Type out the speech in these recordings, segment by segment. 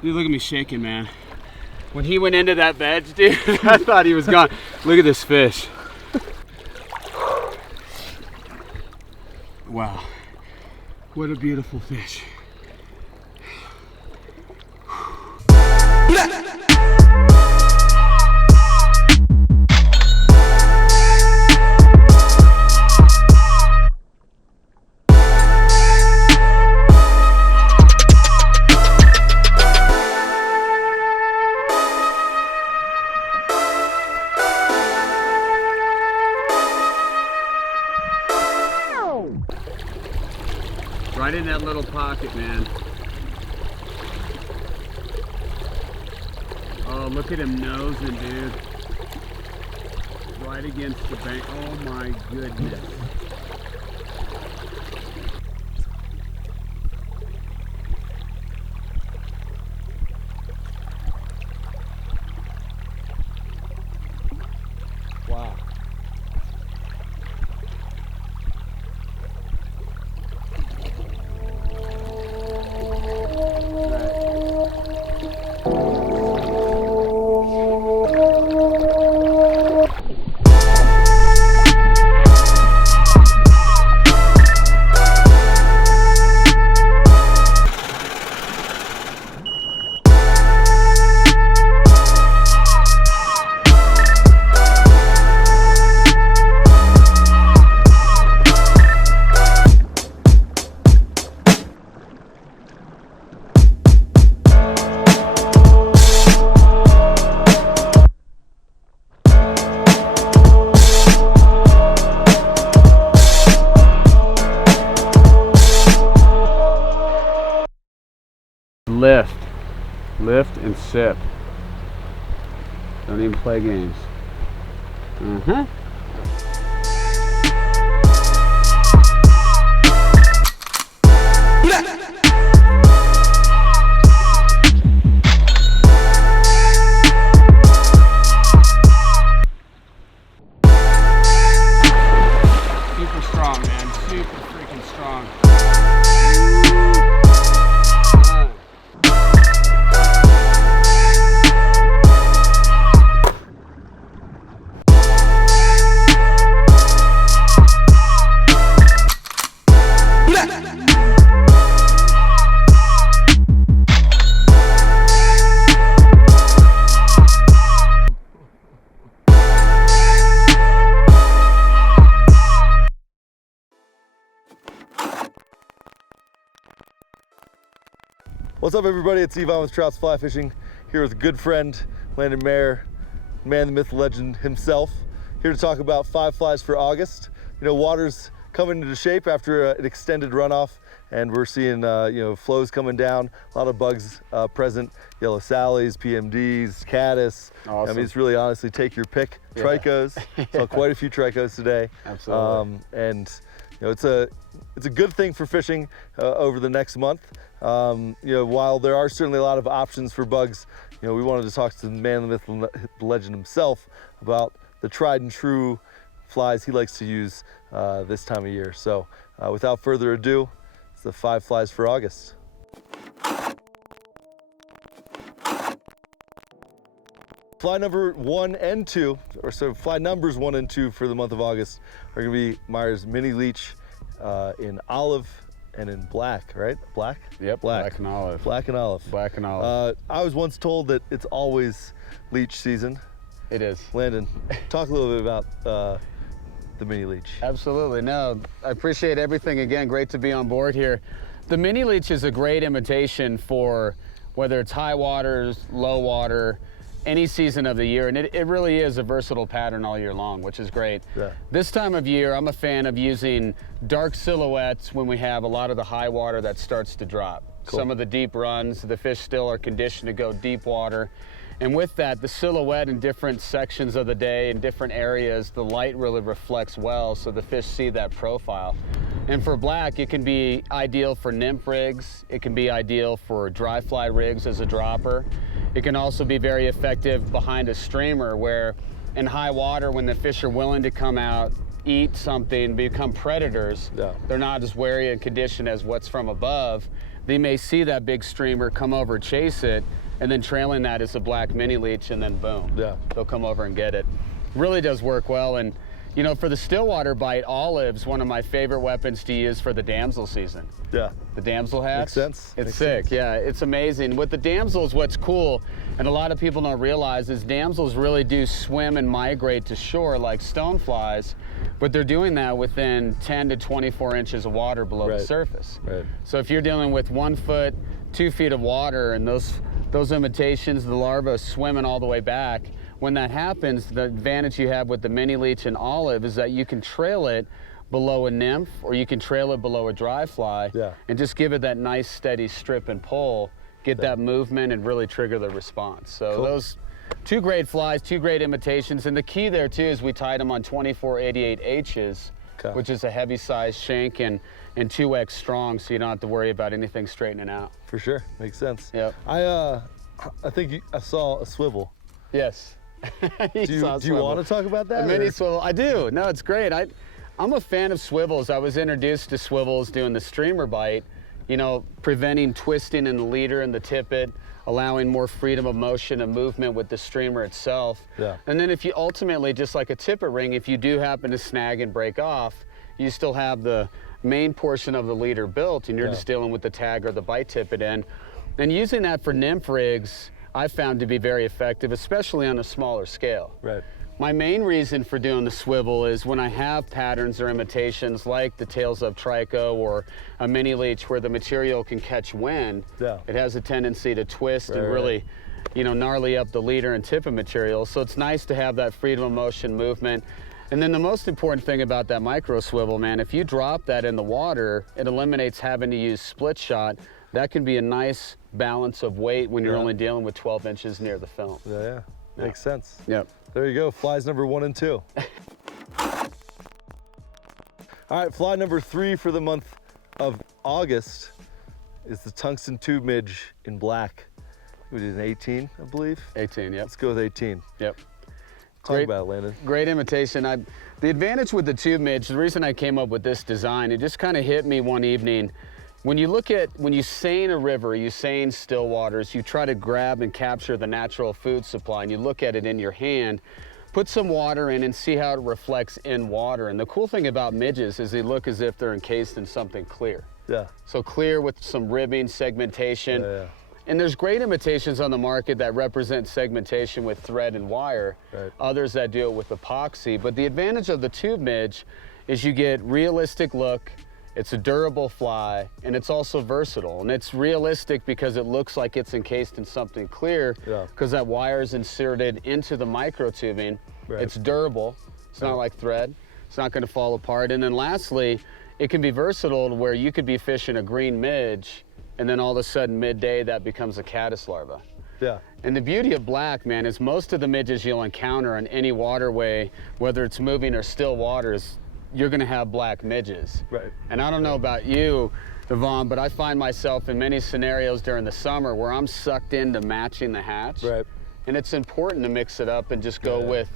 Dude, look at me shaking, man. When he went into that veg, dude, I thought he was gone. Look at this fish. Wow. What a beautiful fish. Right in that little pocket, man. Oh, look at him nosing, dude. Right against the bank. Oh my goodness. Wow. Lift and sip. Don't even play games. Super strong, man. Super freaking strong. What's up, everybody? It's Yvonne with Trouts Fly Fishing, here with a good friend, Landon Mayer, man, the myth, legend himself, here to talk about 5 flies for August. You know, water's coming into shape after an extended runoff, and we're seeing, flows coming down, a lot of bugs present, yellow Sallies, PMDs, Caddis. Awesome. I mean, it's really honestly take your pick. Yeah. Tricos, saw quite a few Tricos today. Absolutely. And you know, it's a good thing for fishing over the next month. While there are certainly a lot of options for bugs, we wanted to talk to the man, the myth, the legend himself about the tried and true flies he likes to use this time of year. So without further ado, it's the 5 flies for August. Fly number 1 and 2, or so fly numbers 1 and 2 for the month of August are going to be MAYER'S mini leech in olive and in black, right? Black? Yep, black and olive. Black and olive. Black and olive. I was once told that it's always leech season. It is. Landon, talk a little bit about the mini leech. Absolutely. No, I appreciate everything. Again, great to be on board here. The mini leech is a great imitation for whether it's high waters, low water, any season of the year, and it really is a versatile pattern all year long, which is great. Yeah. This time of year, I'm a fan of using dark silhouettes when we have a lot of the high water that starts to drop. Cool. Some of the deep runs, the fish still are conditioned to go deep water. And with that, the silhouette in different sections of the day, in different areas, the light really reflects well, so the fish see that profile. And for black, it can be ideal for nymph rigs. It can be ideal for dry fly rigs as a dropper. It can also be very effective behind a streamer, where in high water, when the fish are willing to come out, eat something, become predators, yeah, they're not as wary and conditioned as what's from above. they may see that big streamer, come over, chase it, and then trailing that is a black mini leech, and then boom, they'll come over and get it. Really does work well. And you know, for the stillwater bite, olive's one of my favorite weapons to use for the damsel season. Yeah. The damsel hatch. Makes sense. It's sick. Yeah, it's amazing. With the damsels, what's cool, and a lot of people don't realize, is damsels really do swim and migrate to shore like stoneflies, but they're doing that within 10 to 24 inches of water below the surface. Right. So if you're dealing with 1 foot, 2 feet of water, and those imitations, the larvae swimming all the way back, when that happens, the advantage you have with the mini leech and olive is that you can trail it below a nymph, or you can trail it below a dry fly, and just give it that nice steady strip and pull, get that movement, and really trigger the response. So those 2 great flies, 2 great imitations, and the key there too is we tied them on 2488H's, which is a heavy size shank and 2X strong, so you don't have to worry about anything straightening out. For sure, makes sense. Yep. I think I saw a swivel. Yes. Do you want to talk about that? A mini swivel, I do. No, it's great. I'm a fan of swivels. I was introduced to swivels doing the streamer bite, you know, preventing twisting in the leader and the tippet, allowing more freedom of motion and movement with the streamer itself. Yeah. And then if you ultimately, just like a tippet ring, if you do happen to snag and break off, you still have the main portion of the leader built, and you're just dealing with the tag or the bite tippet end. And using that for nymph rigs, I found to be very effective, especially on a smaller scale. Right. My main reason for doing the swivel is when I have patterns or imitations like the tails of Trico or a mini leech where the material can catch wind, it has a tendency to twist and really, you know, gnarly up the leader and tippet material. So it's nice to have that freedom of motion movement. And then the most important thing about that micro swivel, man, if you drop that in the water, it eliminates having to use split shot. That can be a nice balance of weight when you're only dealing with 12 inches near the film. Yeah. Makes sense. Yep. There you go, flies number 1 and 2. All right, fly number 3 for the month of August is the tungsten tube midge in black. We did an 18, I believe. 18, yep. Let's go with 18. Yep. Talk about it, Landon. Great imitation. The advantage with the tube midge, the reason I came up with this design, it just kind of hit me one evening. When you seine a river, you seine still waters, you try to grab and capture the natural food supply, and you look at it in your hand, put some water in and see how it reflects in water. And the cool thing about midges is they look as if they're encased in something clear. Yeah. So clear with some ribbing, segmentation. And there's great imitations on the market that represent segmentation with thread and wire, others that do it with epoxy. But the advantage of the tube midge is you get realistic look, it's a durable fly, and it's also versatile. And it's realistic because it looks like it's encased in something clear, because that wire is inserted into the micro tubing. It's durable, it's not like thread, it's not gonna fall apart. And then lastly, it can be versatile to where you could be fishing a green midge, and then all of a sudden midday that becomes a caddis larva. Yeah. And the beauty of black, man, is most of the midges you'll encounter on any waterway, whether it's moving or still waters, you're gonna have black midges. Right. And I don't know about you, Yvonne, but I find myself in many scenarios during the summer where I'm sucked into matching the hatch. Right. And it's important to mix it up and just go with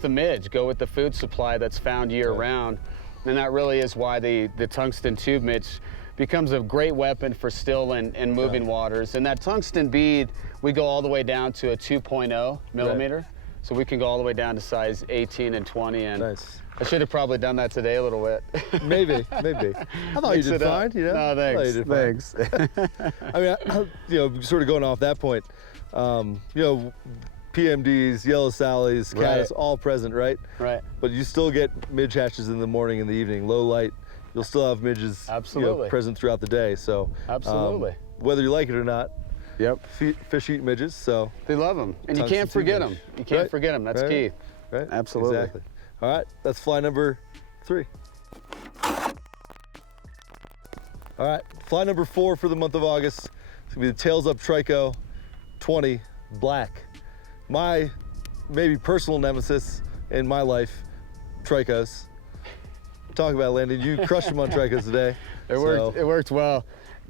the midge, go with the food supply that's found year round. And that really is why the tungsten tube midge becomes a great weapon for still and moving waters. And that tungsten bead, we go all the way down to a 2.0 millimeter. So we can go all the way down to size 18 and 20. And I should have probably done that today a little bit. maybe. I thought you did fine, you know? No, thanks. I mean, you know, sort of going off that point, you know, PMDs, yellow Sallies, caddis, all present, right? Right. But you still get midge hatches in the morning and the evening, low light. You'll still have midges you know, present throughout the day. So whether you like it or not, fish eat midges. So they love them, and you can't forget them. You can't forget them. That's key. Right. Absolutely. Exactly. All right, that's fly number 3. All right, fly number 4 for the month of August. It's gonna be the Tails Up Trico 20 black. My maybe personal nemesis in my life, Tricos. Talk about it, Landon. You crushed them on Tricos today. It worked well.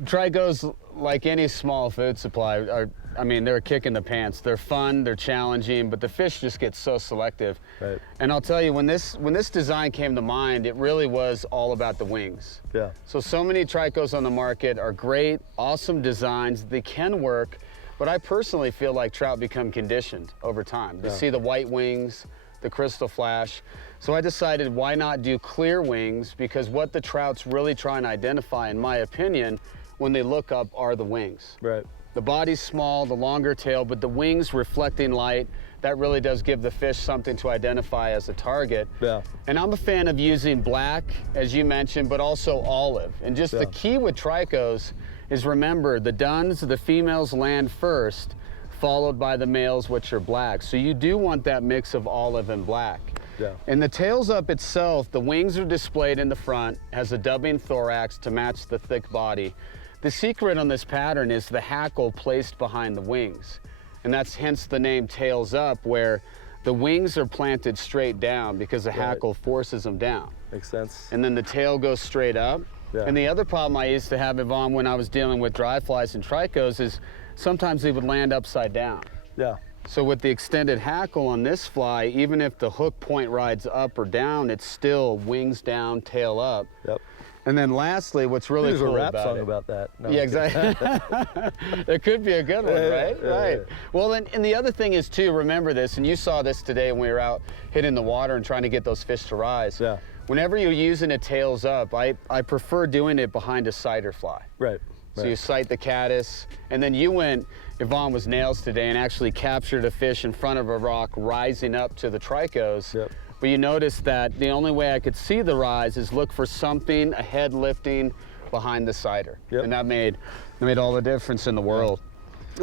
Tricos, like any small food supply, I mean, they're a kick in the pants. They're fun, they're challenging, but the fish just get so selective. Right. And I'll tell you, when this design came to mind, it really was all about the wings. Yeah. So many Tricos on the market are great, awesome designs. They can work, but I personally feel like trout become conditioned over time. You see the white wings, the crystal flash. So I decided, why not do clear wings? Because what the trouts really try and identify, in my opinion, when they look up, are the wings. Right. The body's small, the longer tail, but the wings reflecting light, that really does give the fish something to identify as a target. Yeah. And I'm a fan of using black, as you mentioned, but also olive. And just the key with Tricos is, remember, the duns, the females land first, followed by the males, which are black. So you do want that mix of olive and black. Yeah. And the tails up itself, the wings are displayed in the front, has a dubbing thorax to match the thick body. The secret on this pattern is the hackle placed behind the wings. And that's hence the name tails up, where the wings are planted straight down because the hackle forces them down. Makes sense. And then the tail goes straight up. Yeah. And the other problem I used to have, Yvonne, when I was dealing with dry flies and Tricos is sometimes they would land upside down. Yeah. So with the extended hackle on this fly, even if the hook point rides up or down, it's still wings down, tail up. Yep. And then lastly, what's really There's cool a rap about song it, about that. No, yeah, exactly. There could be a good one, right? Right. Well, and the other thing is too, remember this, and you saw this today when we were out hitting the water and trying to get those fish to rise. Yeah. Whenever you're using it tails up, I prefer doing it behind a sighter fly. Right. So you sight the caddis, and then you went, Yvonne was nails today, and actually captured a fish in front of a rock rising up to the Tricos. Yep. But you notice that the only way I could see the rise is look for something, a head lifting behind the sighter. Yep. And that made all the difference in the world.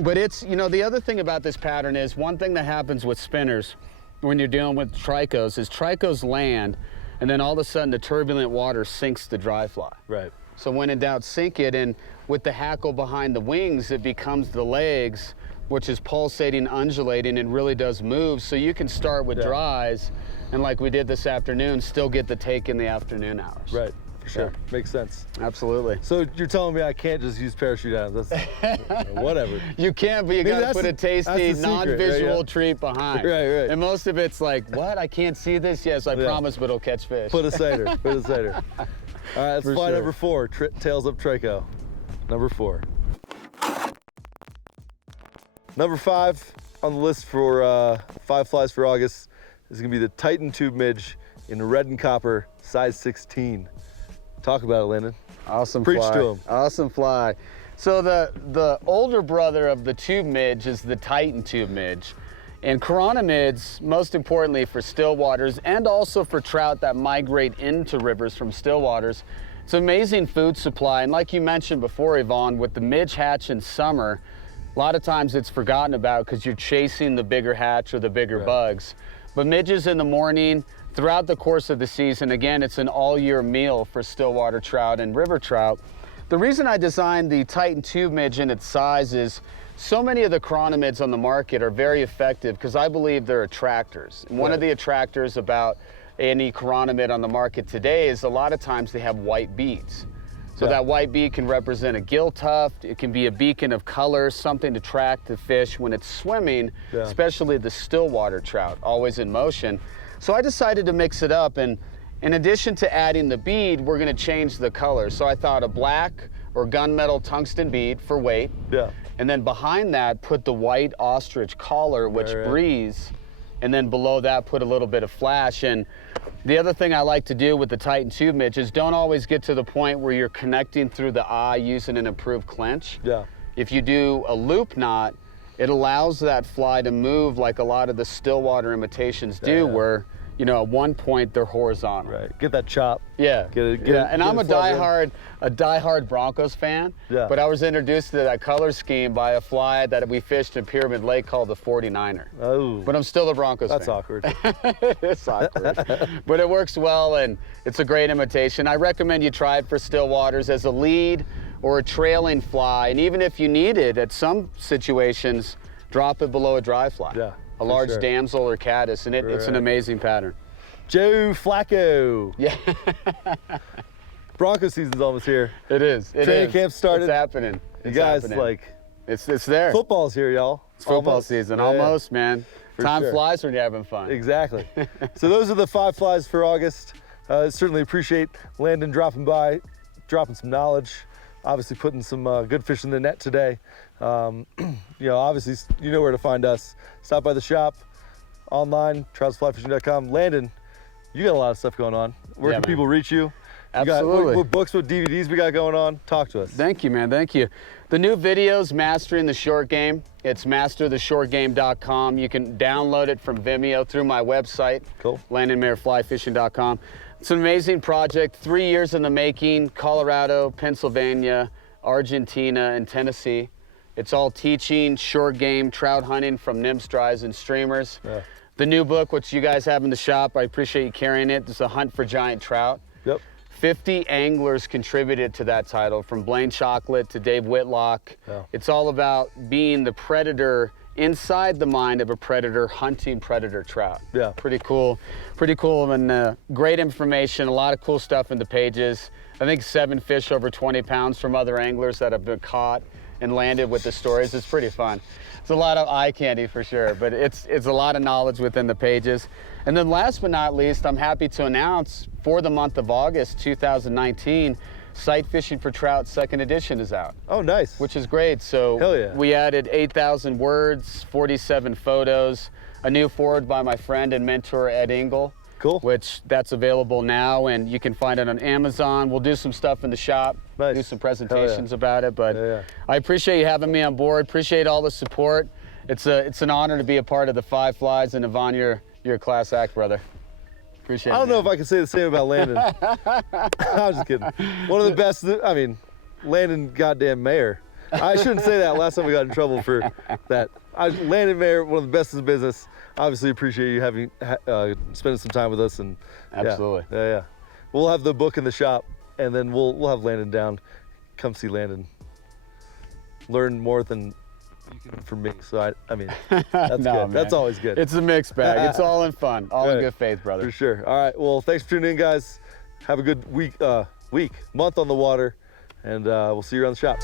But it's, you know, the other thing about this pattern is, one thing that happens with spinners when you're dealing with Tricos is Tricos land, and then all of a sudden the turbulent water sinks the dry fly. Right. So when in doubt, sink it, and with the hackle behind the wings, it becomes the legs, which is pulsating, undulating, and really does move. So you can start with dries, and like we did this afternoon, still get the take in the afternoon hours. Right. For sure. Makes sense. Absolutely. So you're telling me I can't just use parachute items? That's whatever. You can, but you Maybe gotta put a tasty, non-visual treat behind. Right. And most of it's like, what? I can't see this? Yes, I promise, but it'll catch fish. Put a sighter. Put a sighter. All right, let's fly number 4. Tails up Trico. Number 4. Number 5 on the list for 5 flies for August is gonna be the Titan Tube Midge in red and copper, size 16. Talk about it, Landon. Awesome Preach fly. to him. Awesome fly. So the older brother of the tube midge is the Titan tube midge. And chironomids, most importantly for stillwaters and also for trout that migrate into rivers from stillwaters, it's an amazing food supply. And like you mentioned before, Yvonne, with the midge hatch in summer, a lot of times it's forgotten about because you're chasing the bigger hatch or the bigger bugs. But midges in the morning, throughout the course of the season, again, it's an all-year meal for stillwater trout and river trout. The reason I designed the Titan tube midge in its size is so many of the chironomids on the market are very effective because I believe they're attractors. And one of the attractors about any chironomid on the market today is a lot of times they have white beads. So that white bead can represent a gill tuft, it can be a beacon of color, something to attract the fish when it's swimming, especially the stillwater trout, always in motion. So I decided to mix it up, and in addition to adding the bead, we're gonna change the color. So I thought a black or gunmetal tungsten bead for weight. Yeah. And then behind that, put the white ostrich collar, which breathes. And then below that, put a little bit of flash. And the other thing I like to do with the Titan tube midge is don't always get to the point where you're connecting through the eye using an improved clench. Yeah. If you do a loop knot, it allows that fly to move like a lot of the stillwater imitations do, where, you know, at one point they're horizontal. Right. Get that chop. Yeah. And I'm a diehard Broncos fan. Yeah. But I was introduced to that color scheme by a fly that we fished in Pyramid Lake called the 49er. Oh. But I'm still a Broncos fan. That's awkward. It's awkward. But it works well, and it's a great imitation. I recommend you try it for stillwaters as a lead or a trailing fly. And even if you need it, at some situations, drop it below a dry fly. Yeah. A large damsel or caddis, and it's an amazing pattern. Joe Flacco. Yeah. Bronco season's almost here. It is. Training camp started. It's happening. You guys, like, It's there. Football's here, y'all. It's football season, almost, man. Time flies when you're having fun. Exactly. So those are the 5 flies for August. Certainly appreciate Landon dropping by, dropping some knowledge, obviously putting some good fish in the net today. You know, obviously, you know where to find us. Stop by the shop, online, troutsflyfishing.com. Landon, you got a lot of stuff going on. Where can people reach you? Absolutely. What books, what DVDs we got going on? Talk to us. Thank you, man. Thank you. The new video's Mastering the Short Game. It's mastertheshortgame.com. You can download it from Vimeo through my website, Cool. LandonMayerFlyFishing.com. It's an amazing project. 3 years in the making. Colorado, Pennsylvania, Argentina, and Tennessee. It's all teaching short game trout hunting from nymph dries and streamers. Yeah. The new book, which you guys have in the shop, I appreciate you carrying it. It's A Hunt for Giant Trout. Yep. 50 anglers contributed to that title, from Blaine Chocolate to Dave Whitlock. Yeah. It's all about being the predator inside the mind of a predator, hunting predator trout. Yeah. Pretty cool, and great information, a lot of cool stuff in the pages. I think 7 fish over 20 pounds from other anglers that have been caught and landed with the stories. It's pretty fun. It's a lot of eye candy for sure, but it's a lot of knowledge within the pages. And then last but not least, I'm happy to announce for the month of August 2019, Sight Fishing for Trout 2nd edition is out. Oh, nice. Which is great. So hell yeah. We added 8,000 words, 47 photos, a new forward by my friend and mentor, Ed Engel. Cool. Which that's available now, and you can find it on Amazon. We'll do some stuff in the shop, nice. Do some presentations about it. But yeah. I appreciate you having me on board. Appreciate all the support. It's an honor to be a part of the 5 Flies, and Yvonne, you're a class act, brother. Appreciate it. I don't know if I can say the same about Landon. I'm just kidding. One of the best, I mean, Landon goddamn Mayer. I shouldn't say that. Last time we got in trouble for that. Landon Mayer, one of the best in the business. Obviously appreciate you having spending some time with us. And absolutely. Yeah. We'll have the book in the shop, and then we'll have Landon down. Come see Landon. Learn more than you can from me. So I mean, that's good. Man. That's always good. It's a mixed bag. It's all in fun. All in good faith, brother. For sure. All right. Well, thanks for tuning in, guys. Have a good month on the water, and we'll see you around the shop.